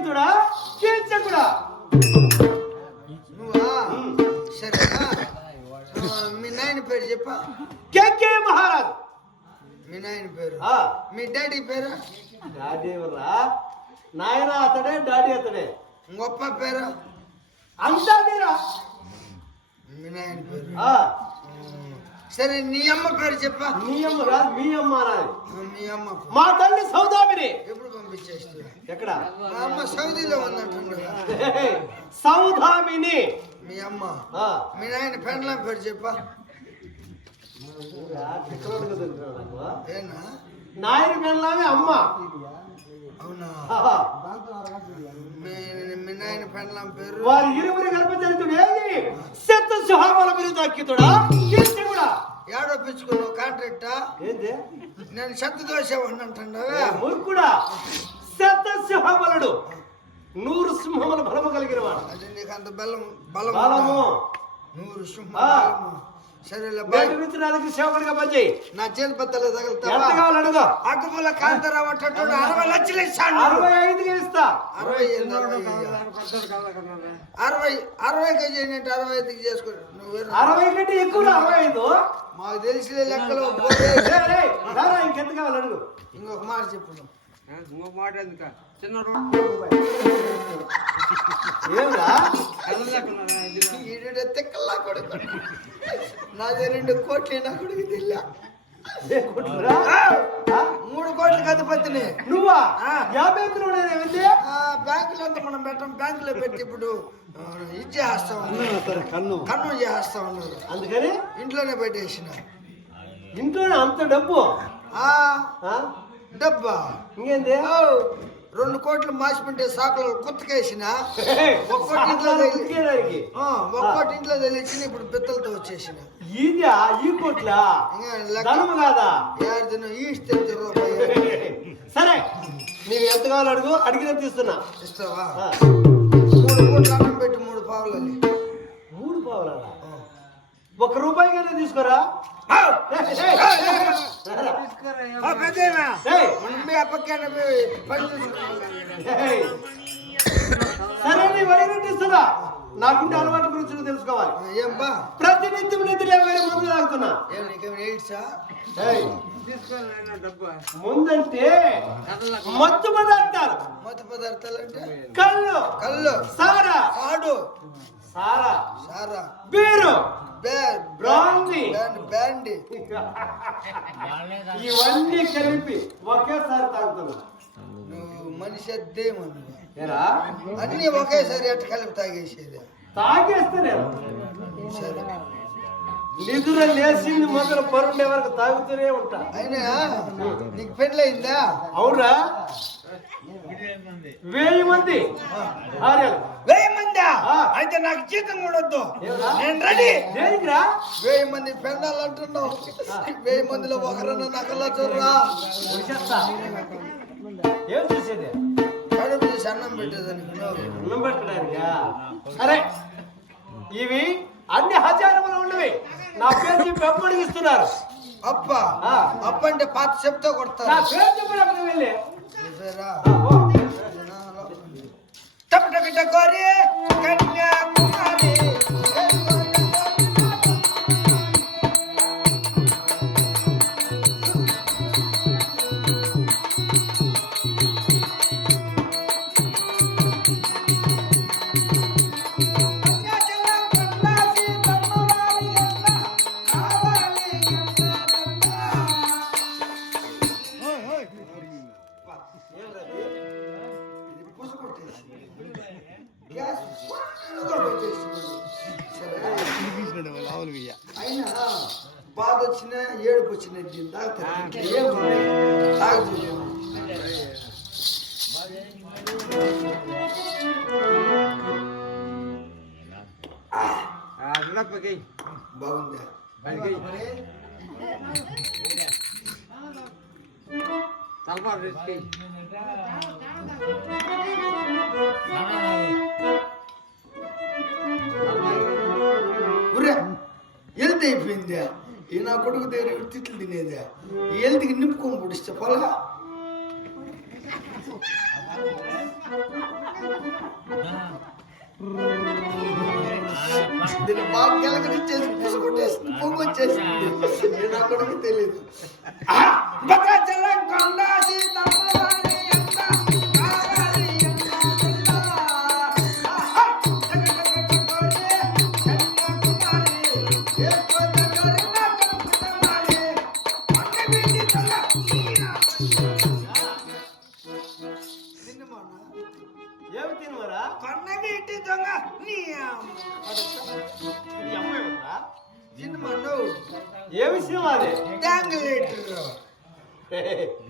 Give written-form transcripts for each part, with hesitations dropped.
దుఃఖితుడా కీర్చకుడా నువ్వా సరేనా మీ నాయన పేరు చెప్పా కేకే మహారాజ్ మీ నాయన పేరు మీ డాడీ పేరు డాడీ ఎవరా నాయన అతడే డాడీ అతడే గొప్ప పేరు అంతా మీరా మీ నాయన పేరు సరే నీ అమ్మ పేరు చెప్పా నీ అమ్మ రాదు మీ అమ్మ రాదు మీ అమ్మ మా తల్లి సౌదామిని ఎప్పుడు పంపించేస్తా ఎక్కడ మా అమ్మ సౌదీలో ఉందంటుండ సౌదామిని మీ అమ్మ మీ నాయన పెండ్లం పేరు చెప్పా ఏనా నాయన పెండ్లామే అమ్మ అవునా మీ నాయన పెండ్లం పేరు వారి ఇరువురి గర్భచరితుడు ఏది శత సుహామల బిరుదు అక్కితుడా కీర్తికుడా ఏడో పిచ్చుకున్నావు కాంట్రాక్టా ఏంది నేను శబ్ద దోష అంటుండవే మురుకుడా శత సుహామలుడు 100 సింహముల బలము కలిగిన వాడు అది నీకు అంత బలము 100 సింహములు సరేలే బయట నుంచి నా దగ్గర సేవకుడిగా పనిచేయి నా చేతి బద్దలు తగులుతావా ఎంత కావాలి అడుగు అటుపుల కాంతారావు అట్టు 60 లక్షలు ఇస్తాను 65 ఇస్తా 60 కేజీ 65 చేసుకో నువ్వు 60 కంటే ఎక్కువ 65 మాకు తెలిసిన లెక్కలో ఇంకెంత కావాలి అడుగు ఇంకొక మాట చెప్పు ఇంకొక మాట ఎందుక చిన్న ఏమిరా తెక్కల్లా కొడుకు నాది 2 కోట్లు నా కొడుకు తెల్లా 3 కోట్లకి అధిపతిని నువ్వా 50 బ్యాంకులో అంతా మనం పెట్టం బ్యాంకులో పెట్టి ఇప్పుడు ఇది చేస్తా ఉన్నారు కన్ను చేస్తా ఉన్నారు అందుకని ఇంట్లోనే పెట్టేసిన ఇంట్లోనే అంత డబ్బు డబ్బా ఇంకేంది 2 కోట్లు మాసిపెట్టే సాకులు కుత్తకేసిన ఒక్కోటి ఇంట్లో తెలిసి ఇప్పుడు పిత్తలతో వచ్చేసిన ఇదా ఈ కోట్ల ధనము కాదా ఈస్ట్ రూపాయి సరే నీవు ఎంత కావాలో అడుగు అడిగిన తీస్తున్నా ఇస్తావా 3 కోట్లు అన్నం పెట్టి 3 పావులు 3 పావులా 1 రూపాయి కన్నా తీసుకోరా సరే నీ వడిగట్టిస్తున్నా నాకుంటే అలవాటు గురించి తెలుసుకోవాలి ఏంబా ప్రతినిత్యం నిద్ర ముందు తాగుతున్నా ముందంటే మత్తు పదార్థాలు అంటే కళ్ళు సారా ఆడు సారా సారా బీరు బ్రాండీ ఇవన్నీ కలిపి ఒకేసారి తాగుతున్నా నువ్వు మనిషి అద్దేమను అన్ని ఒకేసారి ఎట్ట కలిపి తాగేసేది తాగేస్తే సరే నిధుల లేచింది మొదలు పరుండే వరకు తాగుతూనే ఉంటా అయినా నీకు పెళ్ళయిందా అవునా 1000 మంది 1000 మందా అయితే నాకు జీతం కూడా వద్దు నేను రెడీ దేనికిరా 1000 మంది పెళ్ళాలు అంటున్నావు 1000 మందిలో ఒకరన్నా నకల్లా చూడరా ఏం చేసేది కడుపు చేసి అన్నం పెట్టేదానికి అన్నం పెట్టడానికా సరే ఇవి అన్ని హజారములు ఉన్నవి నా పేరు చెప్పి అప్పడిగిస్తున్నారు అప్ప అంటే పాత చెప్తా కొడతారు నా పేరు చెప్పి అక్కడ వెళ్ళి టపటపిట కోరి కన్యాకుమారి అయినా బాధ వచ్చినా ఏడుపు వచ్చిన బాగుందా హెల్త్ అయిపోయిందా ఈ నా కొడుకు దగ్గర తిట్లు తినేదా ఈ హెల్త్కి నింపుకొని పుడిస్తే పొలగా దీన్ని బాగా గెలకనిచ్చేసి పుసుకొట్టేసి పొంగు వచ్చేసింది. నేను అక్కడికి తెలియదు. ఏమి తినవరా? కన్నగీటి దొంగ నీ అమ్మ. ఈ అమ్మాయి ఉందా? సినిమాను ఏ విషయం అది? ట్యాంగులేటర్.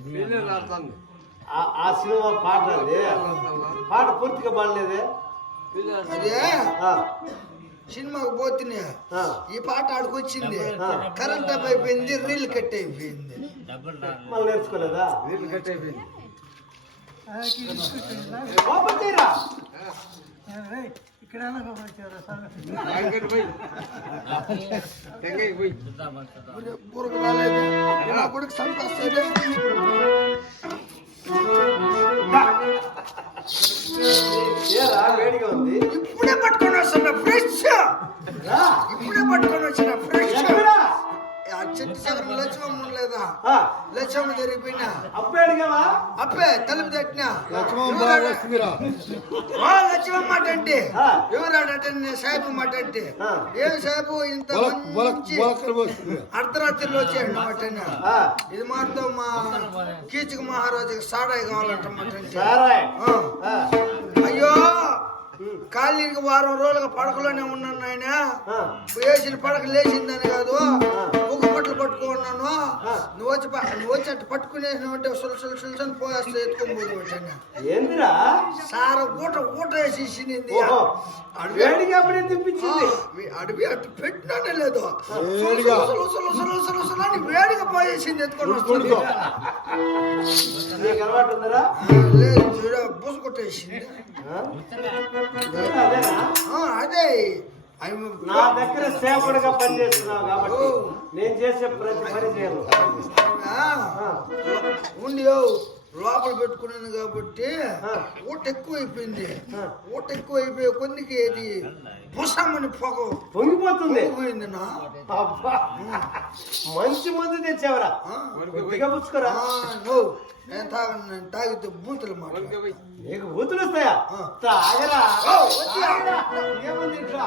పిల్లలు రాస్తాను ఆ సినిమా పాట అది పాట పూర్తిగా పాడలేదే. పిల్లలు అదే ఆ, సినిమాకు పోతున్నా ఆ. ఈ పాట ఆడుకొచ్చింది. కరెంట్ ఆఫ్ అయిపోయింది, రీల్ కట్ అయిపోయింది. మళ్ళీ నేర్చుకోలేదా? నీళ్ళు కట్ అయిపోయింది కోపం తీరా. బ్యాంకెట్ పోయి టెంకాయకి పోయి ఊరకు రాలేదు నా కొడుకు సంపాస్తాడు. ఏరా వేడిగా ఉంది? ఇప్పుడే పట్టుకొని వస్తున్నా ఫ్రెష్. రా. ఇప్పుడే పట్టుకొని వచ్చిన ఫ్రెష్. ఎక్కడా? ఆ చెట్టు సగం లక్ష్మమ్మ లేదా ఆ, లక్ష్మమ్మ జరిగిపోయినా అప్పుడే అడిగావా? అప్పే తలుపు తట్టినా లక్ష్మమ్మ మాట అంటే ఆ. ఎవరాడంటే నేను సాయిబు మాట అంటే ఆ. ఏం సాయిబు ఇంత మంచి అర్ధరాత్రిలో వచ్చాడు మాట ఆ, ఇది మాత్రం మా కీచక మహారాజుకి సాడాయి కావాలంటమాట సారాయ్. ఆ, అయ్యో ఖాళీకి వారం రోజులుగా పడకలోనే ఉన్నాను ఆయన. ఆ, వేసిన పడక లేచిందని కాదు, ముగ్గు బట్టలు పట్టుకున్నాను. నువ్వు వచ్చి అట్టు పట్టుకునేసినావంటే సులసలు పోయేస్తే ఎత్తుకొని పోదు. ఏందిరా? సార ఊట వేసేసింది. ఓహో, వేడిగా అప్పుడే తిప్పించింది. అడివి అటు పెట్టినానే లేదు, సులసలు వేడిగా పోయేసింది ఎత్తుకొని వస్తుంది. నీకు అలవాటు ఉందరా? లేదు బుస కొట్టేసింది. ఆ? అదేనా? అదే నా దగ్గర సేపడుగా పనిచేస్తున్నావు కాబట్టి నేను చేసే ప్రతి పని చేయను. ఉండి లోపల పెట్టుకున్నాను కాబట్టి ఊట ఎక్కువ అయిపోయింది. ఊట ఎక్కువ అయిపోయే కొద్దికి ఇది పుసమని పొగ పొంగిపోతుంది. పోయింది నా. అబ్బా, మంచి మందు తెచ్చావరా? కొద్దిగా పుచ్చుకోరా. నువ్వు నేను తాగితే బూతులు మాట. నీకు బూతులు వస్తాయా? తాగరా. ఏముంది ఇంట్లో?